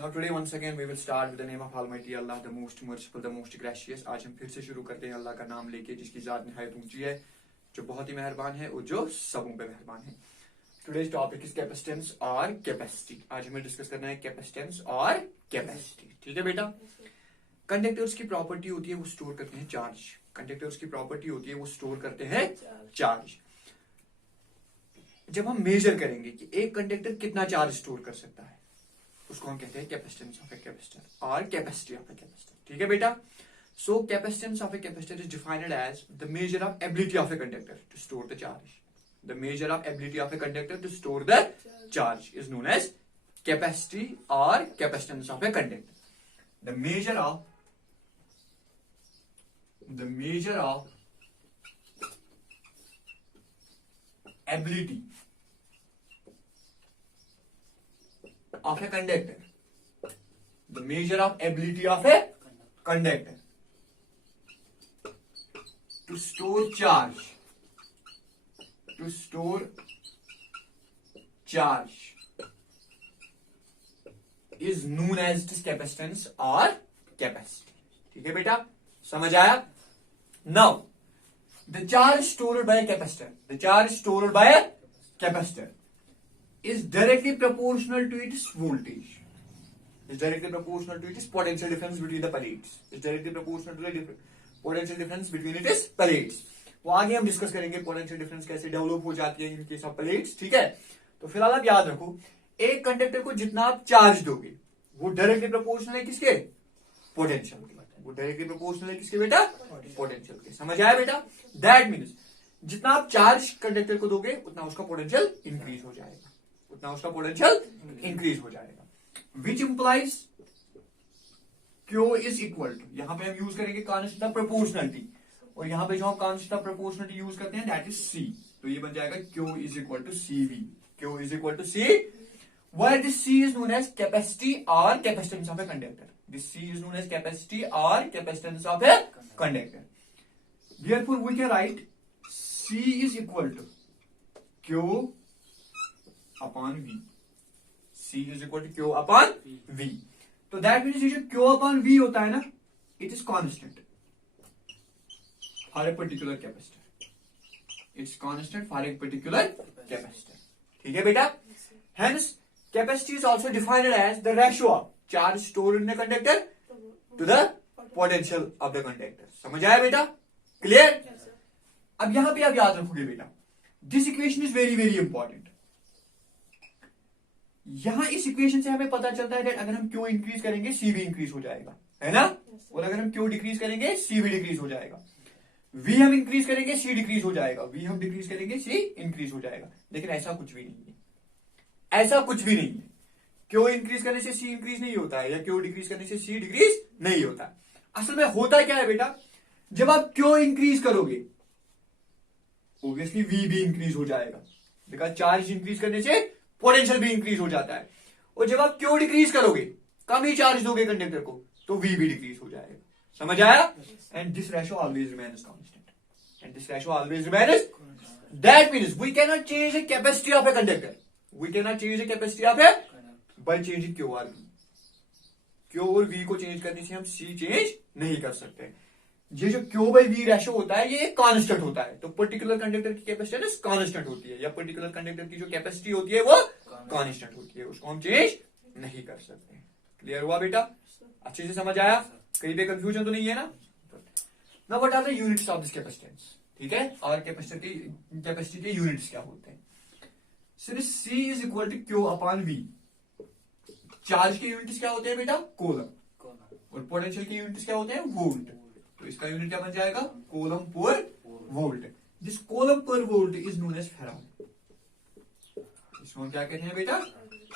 Now today once again we will start with the name of Almighty Allah, the most merciful, the most gracious. आज हम फिर से शुरू करते हैं अल्लाह का नाम लेके जिसकी ज़ात निहायत ऊंची है, जो बहुत ही मेहरबान है और जो सबों पे मेहरबान है. Today's topic is capacitance और capacity. आज हमें डिस्कस करना है capacitance और capacity. ठीक है बेटा. कंडक्टर्स की प्रॉपर्टी होती है वो स्टोर करते हैं चार्ज. कंडक्टर्स की प्रॉपर्टी होती है वो स्टोर करते हैं चार्ज. जब हम मेजर करेंगे कि एक कंडक्टर कितना चार्ज स्टोर कर सकता है, उसको हम कहते हैं कैपेसिटेंस ऑफ ए कैपेसिटर और कैपेसिटी ऑफ ए कैपेसिटर. ठीक है बेटा. So capacitance of a capacitor is defined as the measure of ability of a conductor to store the charge. The measure of ability of a conductor to store the charge is known as capacity और capacitance of a conductor. The measure of ability of a conductor, the measure of ability of a conductor to store charge is known as this capacitance or capacity. ठीक है बेटा, समझ आया? Now the charge stored by a capacitor is directly proportional to its voltage. Is directly proportional to its potential difference between the plates. Is directly proportional to the potential difference between its plates. वो आगे हम discuss करेंगे potential difference कैसे develop हो जाती है in case of plates. ठीक है, तो फिलहाल आप याद रखो, एक कंडक्टर को जितना आप चार्ज दोगे वो डायरेक्टली प्रोपोर्शनल है किसके? पोटेंशियल के. वो डायरेक्टली प्रोपोर्शनल है किसके बेटा? पोटेंशियल के. समझ आया बेटा? दैट मीन्स जितना आप चार्ज कंडक्टर को दोगे उतना उसका पोटेंशियल इंक्रीज हो जाएगा. Which implies Q is equal to, यहां पे हम यूज करेंगे कांस्टेंट ऑफ प्रोपोर्शनलिटी, और यहां पे जो हम कांस्टेंट ऑफ प्रोपोर्शनलिटी यूज करते हैं दैट इज C. तो ये बन जाएगा Q is equal to CV. Q is equal to C, where this C is known as capacity or capacitance of a conductor. This C is known as capacity or capacitance of a conductor. Therefore, we can write C is equal to Q upon V. C is equal to Q upon V. तो that means ये जो Q upon V होता है ना, it is constant for a particular capacitor. It's constant for a particular capacitor. ठीक है बेटा? Hence, capacity is also defined as the ratio of charge stored in the conductor to the potential of the conductor. समझ आया बेटा? Clear? अब यहां पे आप याद रखोगे बेटा, this equation is very very important. यहां इस इक्वेशन से हमें पता चलता है कि अगर हम Q इंक्रीज करेंगे C भी इंक्रीज हो जाएगा, है ना? और अगर हम Q डिक्रीज करेंगे C भी डिक्रीज हो जाएगा. V हम इंक्रीज करेंगे C डिक्रीज हो जाएगा. V हम डिक्रीज करेंगे C इंक्रीज हो जाएगा. लेकिन ऐसा कुछ भी नहीं है. Q इंक्रीज करने से C इंक्रीज नहीं होता है, या Q डिक्रीज करने से C डिक्रीज नहीं होता है. असल में होता क्या है बेटा, जब आप Q इंक्रीज करोगे ऑब्वियसली V भी इंक्रीज हो जाएगा, बिकॉज चार्ज इंक्रीज करने से पोटेंशियल भी इंक्रीज हो जाता है. और जब आप Q डिक्रीज करोगे, कम ही चार्ज दोगे कंडक्टर को, तो V भी डिक्रीज हो जाएगा. समझ आया? And this ratio always remains constant. That means we can not change the capacity of a conductor. by changing Q और V. Q और V को चेंज करने से हम C चेंज नहीं कर सकते. ये जो Q by V रेशो होता है ये एक कांस्टेंट होता है. तो पर्टिकुलर कंडक्टर की कैपेसिटेंस कांस्टेंट होती है, या पर्टिकुलर कंडक्टर की जो कैपेसिटी होती है वो कांस्टेंट होती है, उसको हम चेंज नहीं कर सकते. क्लियर हुआ बेटा? अच्छे से समझ आया? कहीं पे कंफ्यूजन तो नहीं है ना? Now what are the units of this capacitance? ठीक है, और कैपेसिटी के यूनिट्स क्या होते हैं? Since C is equal to Q upon V, charge के यूनिट्स क्या होते हैं बेटा? कूलम. और पोटेंशियल के यूनिट्स क्या होते हैं? वोल्ट. तो इसका यूनिट क्या बन जाएगा? Coulomb per volt. This coulomb per volt is known as farad. इसको हम क्या कहते हैं बेटा?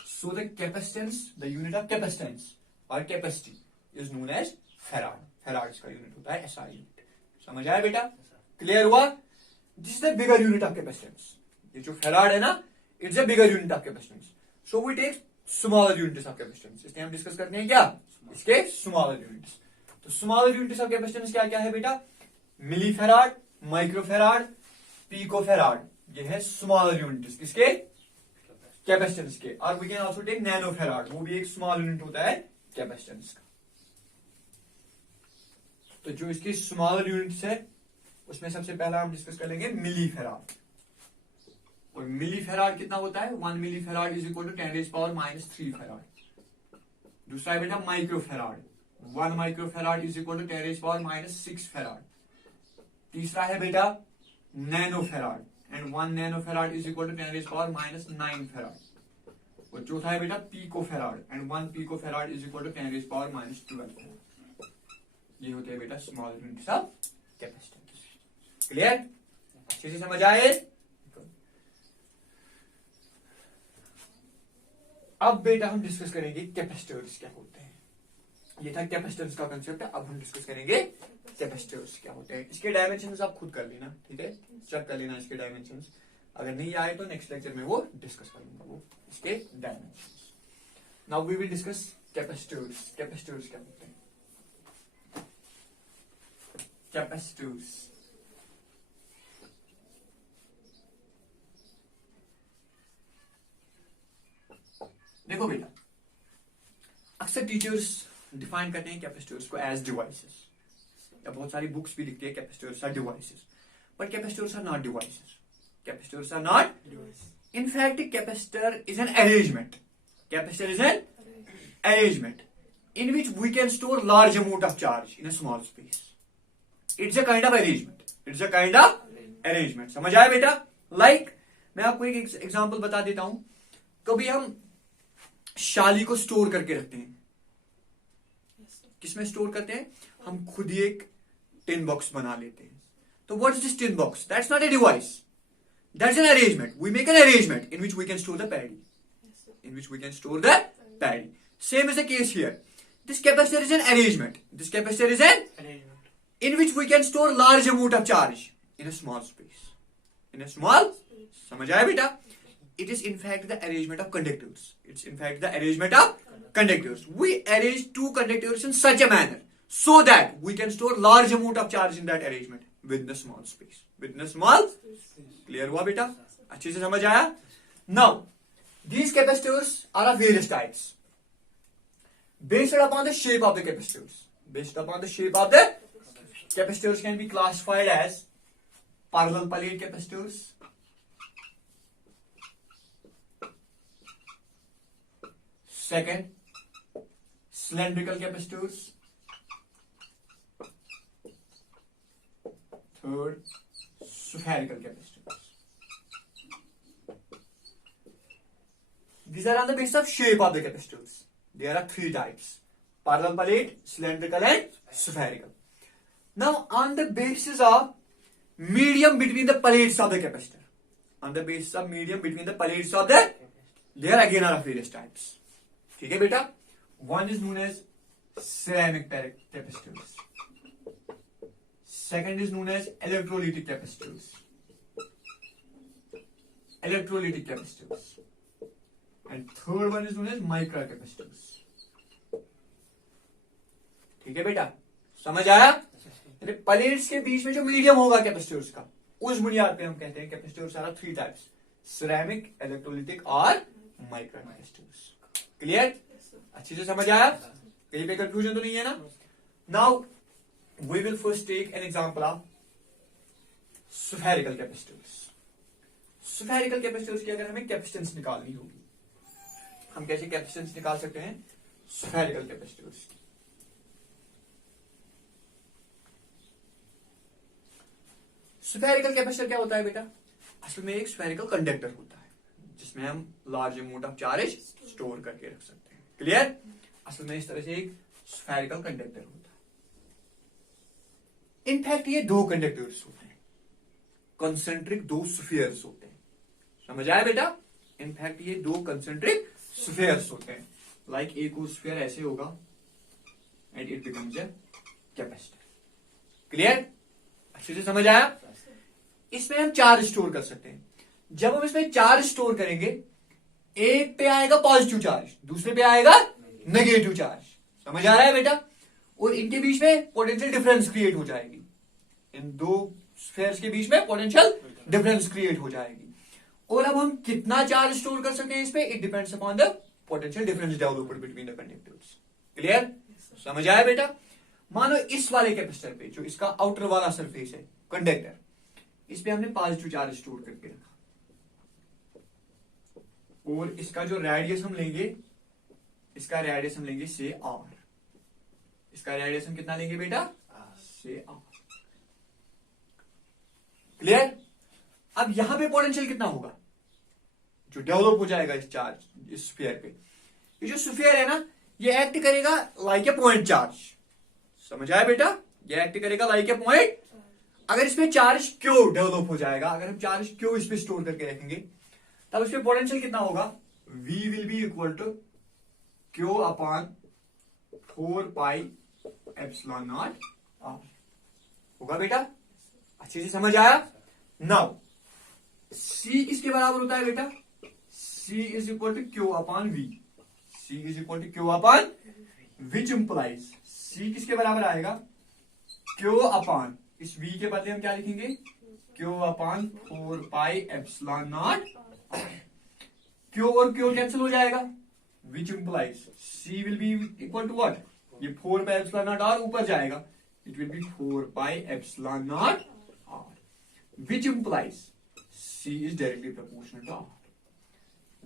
So the capacitance, the unit of capacitance और capacity is known as farad. Farad इसका यूनिट होता है, SI यूनिट. समझ आया बेटा? क्लियर हुआ? This is the bigger unit of capacitance. ये जो फैराड है ना, it's a bigger unit of capacitance. So we take smaller units of capacitance. इसलिए हम डिस्कस करते हैं क्या? इसके स्मॉलर यूनिट्स. तो स्मॉलर यूनिट्स ऑफ कैपेसिटेंस क्या क्या है बेटा? Milli farad, micro farad, pico farad. ये है स्मॉलर यूनिट्स किसके? कैपेसिटेंस के। और we can also take nano farad, वो भी एक स्मॉल यूनिट होता है कैपेसिटेंस का। तो जो इसकी स्मॉलर यूनिट्स है उसमें सबसे पहला हम डिस्कस करेंगे मिली फेराड। और मिली फेराड कितना होता है? 1 milli farad is equal to 10⁻³ farad. दूसरा है बेटा micro farad, 1 micro farad is equal to 10⁻6 farad. तीसरा है बेटा nano farad, and 1 nano farad is equal to 10⁻9 farad. और चौथा है बेटा pico farad, and 1 pico farad is equal to 10⁻12 farad. ये होते हैं बेटा small units of capacitance. Clear? अच्छे से समझ आए? अब बेटा हम डिस्कस करेंगे कैपेसिटर्स क्या होते हैं। ये था कैपेसिटेंस का कंसेप्ट है। अब हम डिस्कस करेंगे कैपेसिटर्स क्या होते हैं। इसके डायमेंशंस आप खुद कर लेना, ठीक है, चेक कर लेना इसके डायमेंशंस। अगर नहीं आए तो नेक्स्ट लेक्चर में वो डिस्कस करूंगा, वो इसके dimensions. Now we will discuss capacitors. Capacitors क्या होते हैं? कैपेसिटर्स देखो बेटा, अक्सर टीचर्स डिफाइन करते हैं कैपेसिटर्स को एज डिवाइसेस, या बहुत सारी बुक्स भी लिखती है capacitors are devices, but capacitors are not devices. Capacitors are not device. In fact, a capacitor is an arrangement. Capacitor is an arrangement in which we can store large amount of charge in a small space. It's a kind of arrangement. It's a kind of arrangement. समझ आया बेटा? Like, मैं आपको एक example बता देता हूं। कभी हम शाली को स्टोर करके रखते हैं। किसमें स्टोर करते हैं? हम खुद ही एक टिन बॉक्स बना लेते हैं। तो what is this tin box? That's not a device. That's an arrangement. We make an arrangement in which we can store the paddy. In which we can store the paddy. Same is the case here. This capacitor is an arrangement. This capacitor is an arrangement in which we can store large amount of charge in a small space. In a small, समझ आया बेटा? It is in fact the arrangement of conductors. It's in fact the arrangement of conductors. We arrange two conductors in such a manner so that we can store large amount of charge in that arrangement within a small space. Within a small clear हुआ बेटा? अच्छे से समझ आया? Now these capacitors are of various types based upon the shape of the capacitors. Based upon the shape of the capacitors can be classified as parallel plate capacitors, second cylindrical capacitors, third spherical capacitors. These are on the basis of shape of the capacitors. There are three types: parallel plate, cylindrical, and spherical. Now, on the basis of medium between the plates of the capacitor, on the basis of medium between the plates of the, there again are various types. ठीक है बेटा? One is known as ceramic capacitors. Second is known as electrolytic capacitors. Electrolytic capacitors. And third one is known as micro capacitors. ठीक है बेटा? समझ आया? Plates के बीच में जो मीडियम होगा कैपेसिटर्स का, उस बुनियाद पे हम कहते हैं capacitors are three types: ceramic, electrolytic और माइक्रो कैपेसिटर्स. क्लियर? अच्छे से समझ आया? कहीं पे कंफ्यूजन तो नहीं है ना? Now we will first take an example of spherical capacitors. Spherical capacitors की अगर हमें कैपेसिटेंस निकालनी होगी, हम कैसे कैपेसिटेंस निकाल सकते हैं spherical capacitors की? Spherical capacitor क्या होता है बेटा? असल में एक spherical कंडक्टर होता है जिसमें हम large amount of charge store करके रख सकते हैं. क्लियर? असल में इस तरह से एक spherical कंडक्टर होता है. इनफैक्ट ये दो कंडक्टर्स होते हैं, कंसेंट्रिक दो स्फीयर्स होते हैं. समझ आया बेटा? इनफैक्ट ये दो कंसेंट्रिक स्फीयर्स होते हैं. लाइक एक स्फीयर ऐसे होगा and it becomes a capacitor. Clear? अच्छे से समझ आया? इसमें हम चार्ज स्टोर कर सकते हैं. जब हम इसमें चार्ज स्टोर करेंगे, एक पे आएगा पॉजिटिव चार्ज, दूसरे पे आएगा नेगेटिव चार्ज. समझ आ रहा है बेटा? और इनके बीच में पोटेंशियल डिफरेंस क्रिएट हो जाएगी. इन दो स्फीयर्स के बीच में पोटेंशियल डिफरेंस क्रिएट हो जाएगी. और अब हम कितना चार्ज स्टोर कर सकते हैं इस पे, it depends upon the potential difference developed between the conductors. Clear, समझ आया बेटा। मानो इस वाले कैपेसिटर पे, जो इसका आउटर वाला सरफेस है कंडक्टर, इस पे हमने पॉजिटिव चार्ज स्टोर करके रखा, और इसका जो रेडियस हम लेंगे, इसका रेडियस हम लेंगे से आर। इसका रेडियस हम कितना लेंगे बेटा, से आर। क्लियर। अब यहां पे पोटेंशियल कितना होगा जो डेवलप हो जाएगा इस चार्ज, इस स्फीयर पे। ये जो स्फीयर है ना, ये एक्ट करेगा लाइक ए पॉइंट चार्ज। समझ आया बेटा, ये एक्ट करेगा लाइक ए पॉइंट। अगर इसमें चार्ज क्यू डेवलप हो जाएगा, अगर हम चार्ज क्यू इस पे स्टोर करके रखेंगे, तब इस पे पोटेंशियल कितना होगा, V will be equal to Q upon 4 pi epsilon naught R. होगा बेटा, अच्छे से समझ आया। नाउ C किसके बराबर होता है बेटा, C is equal to Q upon V। C is equal to Q upon, which implies C किसके बराबर आएगा, क्यू अपॉन, इस V के बदले हम क्या लिखेंगे, Q upon 4 pi epsilon naught. Q और क्यू कैंसिल हो जाएगा, which implies C will be equal to what, ये 4 पाई एप्सिलॉन नॉट आर ऊपर जाएगा, it will be 4 pi epsilon naught R, which implies C is directly proportional to R.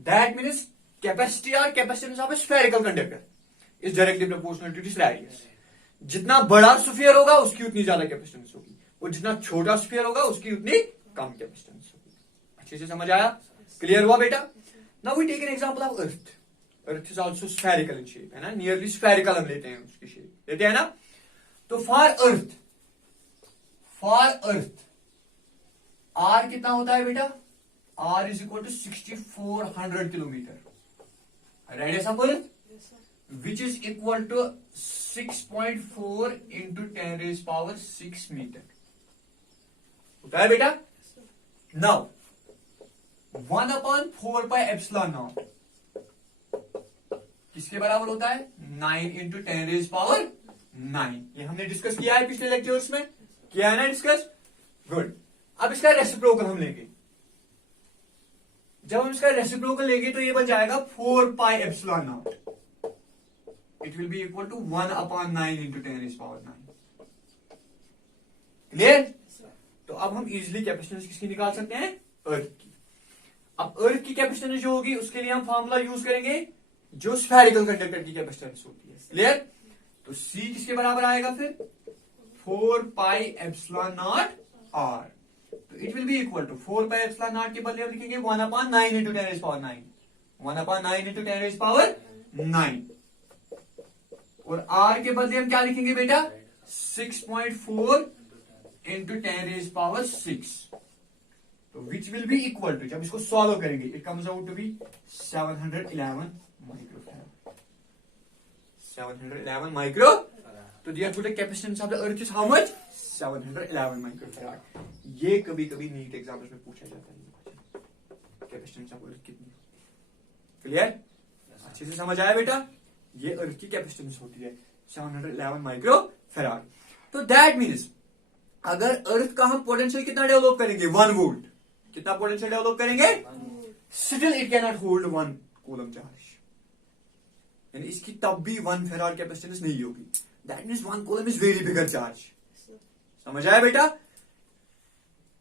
That means capacity or capacitance of a spherical conductor is directly proportional to this radius. जितना बड़ा sphere होगा उसकी उतनी ज्यादा capacitance होगी, और जितना छोटा स्फीयर होगा उसकी उतनी कम कैपेसिटेंस होगी। अच्छे से समझ आया, क्लियर हुआ बेटा। Now we take an example of earth. Earth is also spherical in shape, है ना, नियरली स्फेरिकल हम लेते हैं, उसकी शेप लेते हैं ना। तो फॉर अर्थ आर कितना होता है बेटा, R is equal to 6400 kilometre, radius of earth, which is equal to 6.4 into 10 raise power 6 metre होता है बेटा। नाउ 1/4 पाई एप्सिलॉन नॉट किसके बराबर होता है, 9 इंटू 10 रेज पावर 9। ये हमने डिस्कस किया है पिछले लेक्चर्स में, किया है ना डिस्कस, गुड। अब इसका रेसिप्रोकल हम लेंगे, जब हम इसका रेसिप्रोकल लेंगे तो ये बन जाएगा 4 pi epsilon naught, it will be equal to 1/9 into 10 raise power 9। Clear. तो अब हम इजिली कैपेसिटेंस किसकी निकाल सकते हैं, अर्थ की। अब अर्थ की कैपेसिटेंस जो होगी उसके लिए हम फॉर्मूला यूज करेंगे जो स्फेरिकल कंडक्टर की कैपेसिटेंस होती है। क्लियर। तो C किसके बराबर आएगा फिर, 4 पाई एप्सिलॉन नॉट आर। तो it will be equal to 4 pi epsilon naught के बदले हम लिखेंगे 1/9 into 10 raise power 9, 1/9 into 10 raise power 9, और R के बदले हम क्या लिखेंगे बेटा, 6.4 इंटू 10 रेज पावर 6। तो which will be equal to, जब इसको सॉल्व करेंगे, it comes out to be 711 microfarad, 711 micro. तो therefore the capacitance of the earth is how much, 711 microfarad. ये कभी कभी नीट एग्जाम्स में पूछा जाता है, कैपेसिटेंस ऑफ अर्थ कितनी। क्लियर, अच्छे से समझ आया बेटा। ये अर्थ की कैपेसिटेंस होती है 711 माइक्रोफैराड। तो दैट मीन्स अगर अर्थ का हम पोटेंशियल कितना डेवलप करेंगे, 1 वोल्ट, कितना पोटेंशियल डेवलप करेंगे, still it can not hold 1 coulomb charge, यानी इसकी तब भी 1 फैराड कैपेसिटेंस नहीं होगी। That means 1 coulomb is very bigger charge. समझ आया बेटा।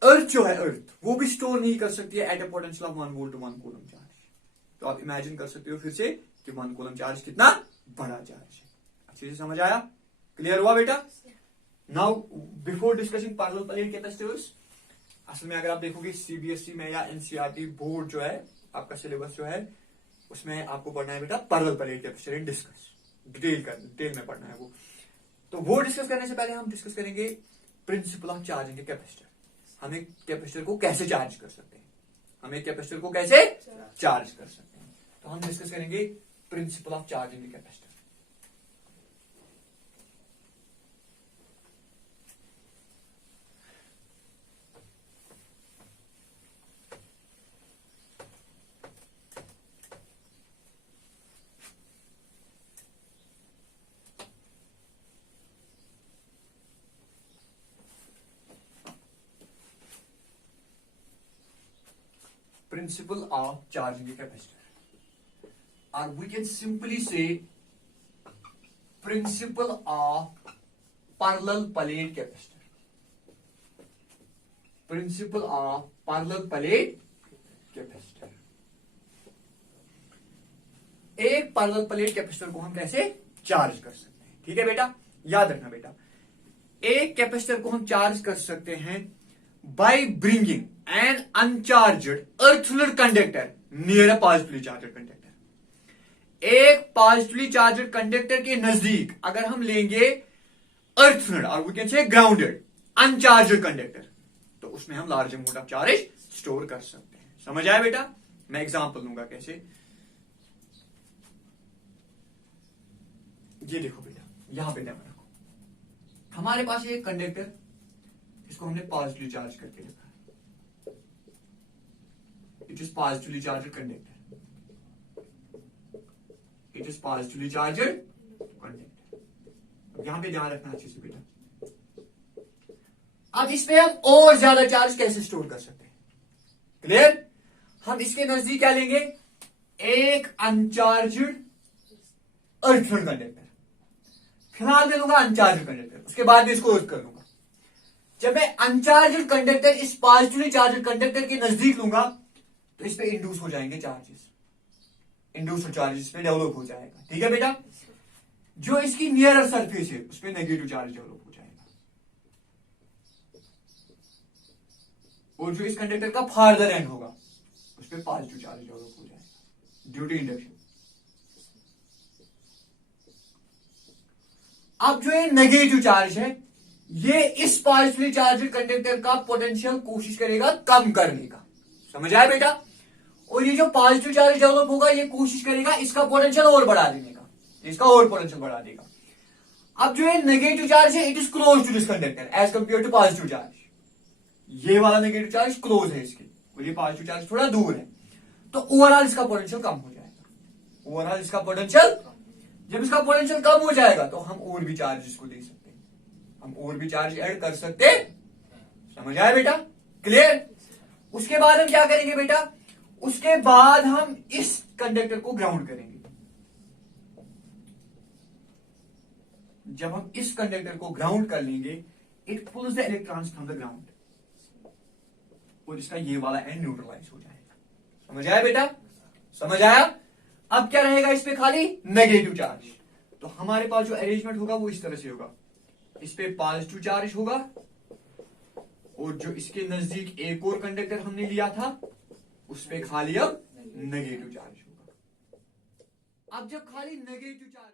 अर्थ जो है, अर्थ वो भी स्टोर नहीं कर सकती है at a potential of 1 volt 1 coulomb charge. तो आप इमेजिन कर सकते हो फिर से कि 1 कूलम चार्ज कितना बड़ा चार्ज है। अच्छे से समझ आया, क्लियर हुआ बेटा। Now before discussing parallel plate capacitors, असल में अगर आप देखोगे सीबीएसई में या एनसीईआरटी बोर्ड जो है, आपका सिलेबस जो है, उसमें आपको पढ़ना है बेटा पैरेलल प्लेट कैपेसिटर इन डिस्कस, डिटेल में पढ़ना है वो। तो वो डिस्कस करने से पहले हम डिस्कस करेंगे principle of charging a capacitor. हम एक कैपेसिटर को कैसे चार्ज कर सकते हैं, हम एक कैपेसिटर को कैसे चार्ज कर सकते हैं, तो हम डिस्कस करेंगे principle of charging a capacitor. principle of charging a capacitor, or we can simply say principle of parallel plate capacitor. Principle of parallel plate capacitor. एक पैरेलल प्लेट कैपेसिटर को हम कैसे चार्ज कर सकते हैं? ठीक है बेटा, याद रखना बेटा, एक कैपेसिटर को हम चार्ज कर सकते हैं by bringing an uncharged earth conductor near a positively charged conductor. एक पॉजिटिवली चार्जड कंडक्टर के नजदीक अगर हम लेंगे अर्थ और वो can say grounded uncharged conductor, तो उसमें हम large amount of charge store कर सकते हैं। समझ आया बेटा? मैं एग्जांपल दूंगा कैसे। ये देखो बेटा, यहां पे ध्यान रखो, हमारे पास एक कंडक्टर, इसको हमने पॉजिटिवली चार्ज करके रखा, it is positively charged conductor, it is positively charged conductor. यहां पे ध्यान रखना अच्छे से बेटा। अब इस पे हम और ज्यादा चार्ज कैसे स्टोर कर सकते हैं? क्लियर? हम इसके नजदीक क्या लेंगे? एक अनचार्जड अर्थ कंडक्टर। फिलहाल मैं लूंगा अनचार्जड कंडक्टर, उसके बाद भी इसको यूज कर लूंगा। जब मैं अनचार्जड कंडक्टर इस पॉजिटिवली चार्जड कंडक्टर के नजदीक लूंगा तो इस पे इंड्यूस हो जाएंगे चार्जेस, इंड्यूस्ड चार्जेस पे डेवलप हो जाएगा। ठीक है बेटा? जो इसकी नियरर सरफेस है उस पे नेगेटिव चार्ज डेवलप हो जाएगा, और जो इस कंडक्टर का फार्दर एंड होगा उस पे पॉजिटिव चार्ज डेवलप हो जाएगा ड्यू टू इंडक्शन। अब जो ये नेगेटिव चार्ज है ये इस पॉजिटिवली चार्जड कंडक्टर का पोटेंशियल कोशिश करेगा कम करने का। समझ आया बेटा? और ये जो पॉजिटिव चार्ज डेवलप होगा ये कोशिश करेगा इसका पोटेंशियल और बढ़ा देने का, इसका और पोटेंशियल बढ़ा देगा। अब जो ये नेगेटिव चार्ज है it is close to this conductor as compare to positive charge. ये वाला नेगेटिव चार्ज क्लोज है इसके, और ये पॉजिटिव चार्ज थोड़ा दूर है, तो ओवरऑल इसका पोटेंशियल कम हो जाएगा। ओवरऑल इसका पोटेंशियल, जब इसका पोटेंशियल कम हो जाएगा तो हम और भी चार्ज इसको दे सकते हैं, हम और भी चार्ज ऐड कर सकते हैं। समझ आया बेटा? क्लियर? उसके बाद हम क्या करेंगे बेटा? उसके बाद हम इस कंडक्टर को ग्राउंड करेंगे। जब हम इस कंडक्टर को ग्राउंड कर लेंगे it pulls the electrons from the ground, और इसका ये वाला एंड न्यूट्रलाइज हो जाएगा। समझ आया बेटा? समझ आया? अब क्या रहेगा इस पे? खाली नेगेटिव चार्ज। तो हमारे पास जो अरेंजमेंट होगा वो इस तरह से होगा, इस पे पॉजिटिव चार्ज होगा, और जो इसके नजदीक एक और कंडक्टर हमने लिया था उस पे खाली अब नेगेटिव चार्ज होगा। अब जब खाली नेगेटिव चार्ज